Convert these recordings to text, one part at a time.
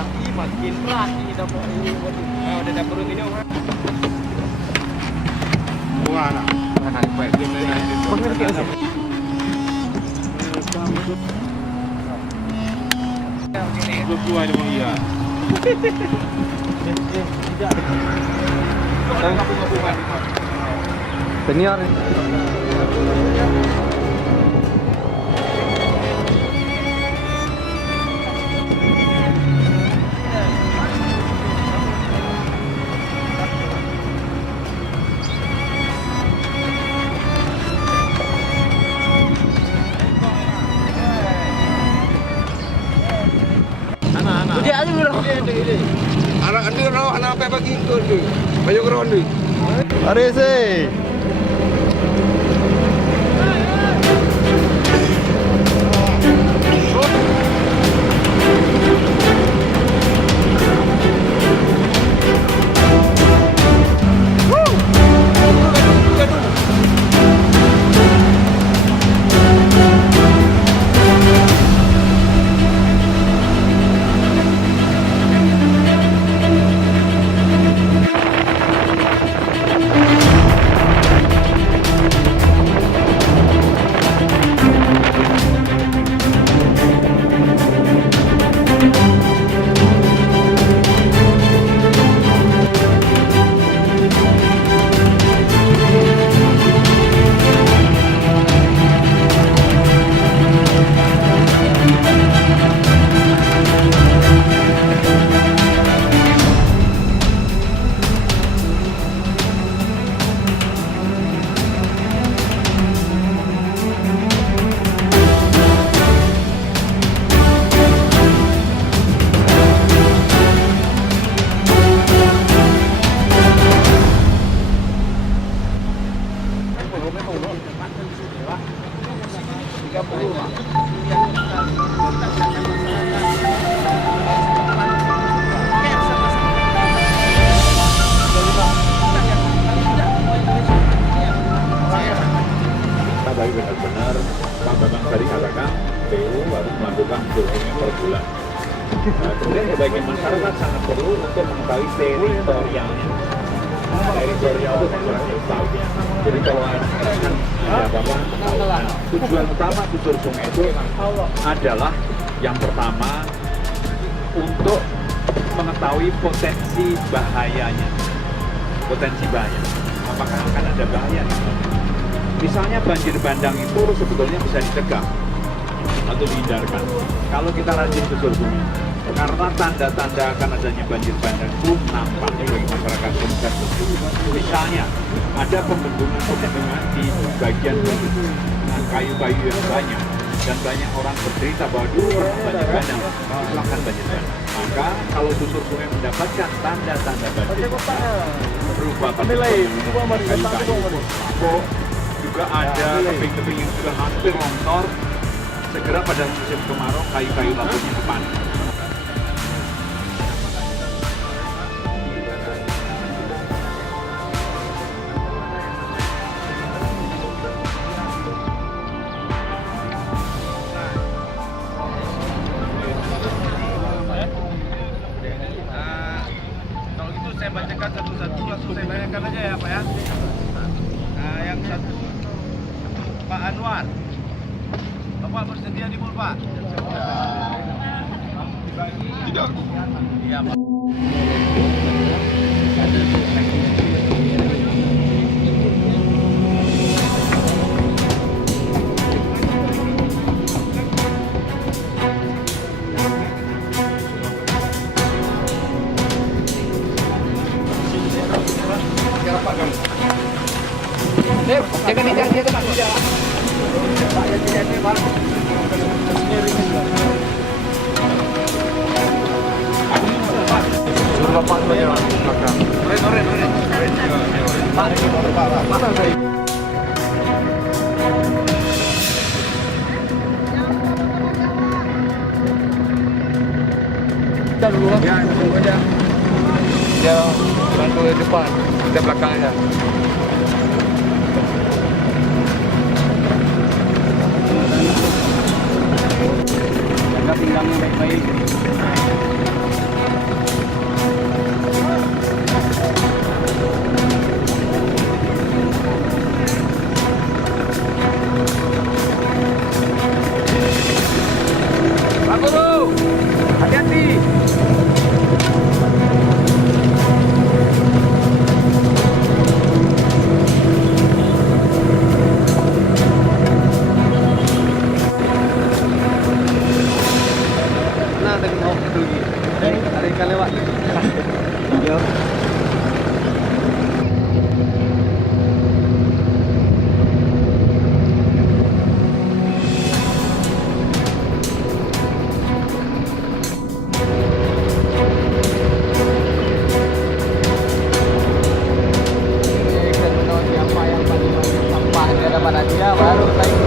lagi makin lagi dapur ini. Udah dapur minum. Bukan. Nah, baik game ini. Dua ini bang iya. Senior. Dia aja dulu. Anak anda no, anak apa pagi tu tu. Banyak orang ni. Mari sih. Tapi benar-benar Pak Bambang tadi katakan PU harus melakukan survei per bulan. Nah, kemudian sebagai masyarakat sangat perlu untuk mengetahui teritorialnya. Teritorial itu masyarakat tahu. Jadi kalau ada apa-apa, nah, tujuan utama susur sungai itu adalah yang pertama untuk mengetahui potensi bahayanya. Potensi bahaya. Apakah akan ada bahaya? Misalnya banjir bandang itu sebetulnya bisa dicegah atau dihindarkan kalau kita rajin susur sungai. Karena tanda-tanda akan adanya banjir bandang itu nampaknya bagi masyarakat sekitar. Misalnya ada pembendungan di bagian kayu-kayu yang banyak dan banyak orang bercerita bahwa dulu pernah banjir bandang, silakan banjir bandang. Maka kalau susur sungai mendapatkan tanda-tanda banjir berupa kayu-kayu, juga ada tebing-tebing yang sudah hampir longsor, segera pada musim kemarau kayu-kayu lapunya dipanen. Kalau gitu saya bacakan satu-satu, langsung saya tanyakan aja ya Pak ya. Nah, yang satu Pak Anwar, Bapak bersedia di mall Pak? Tidak. Iya Pak. Jangan dia Pak. Pak ya jadi Pak. Suruh Bapak saja belakang. Oren. Pak. Mana saya? Kita dulu ya, tunggu aja. Dia bantu di depan, kita belakang aja. Jaga pinggangnya baik-baik. tadi mau pergi. Ada ikan lewat. Yo. Siapa yang paling banyak sampah di hadapan dia baru naik.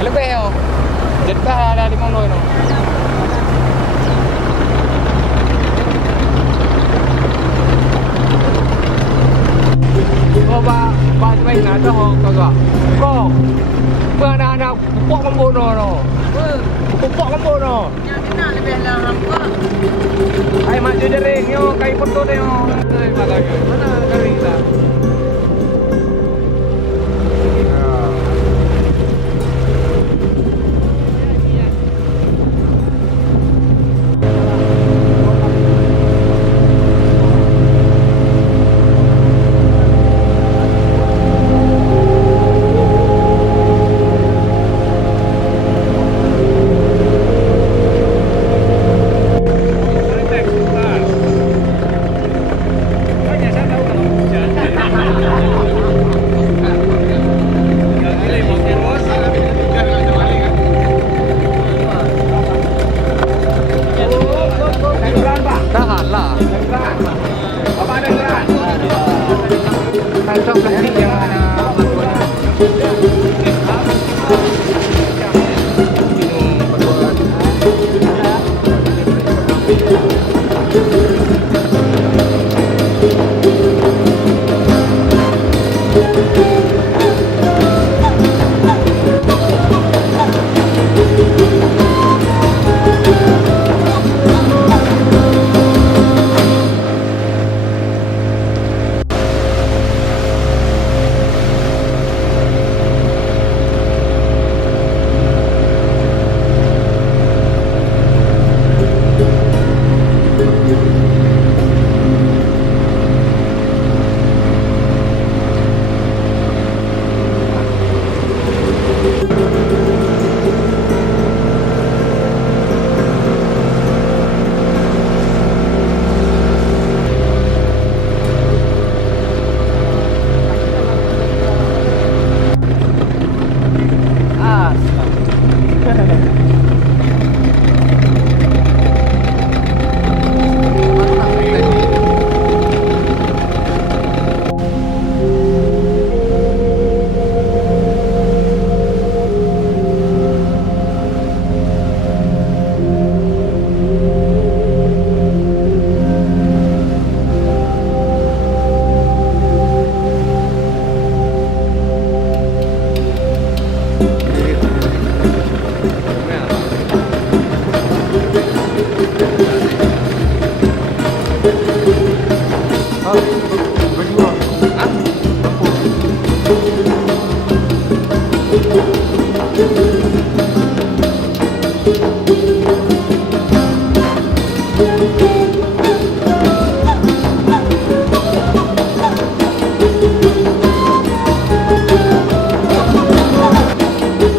Lebih yo. Jetah ada 5 no. Oh ba cuma ina dah ho kagak. Kok. Anak-anak pupuk kembun no. Pupuk kembun no. Yang kena lebih lah apa? Ai maju jering yo, kai foto deh yo. Mana kering kita? Banyak saya tahu kalau hujan.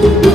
Thank you.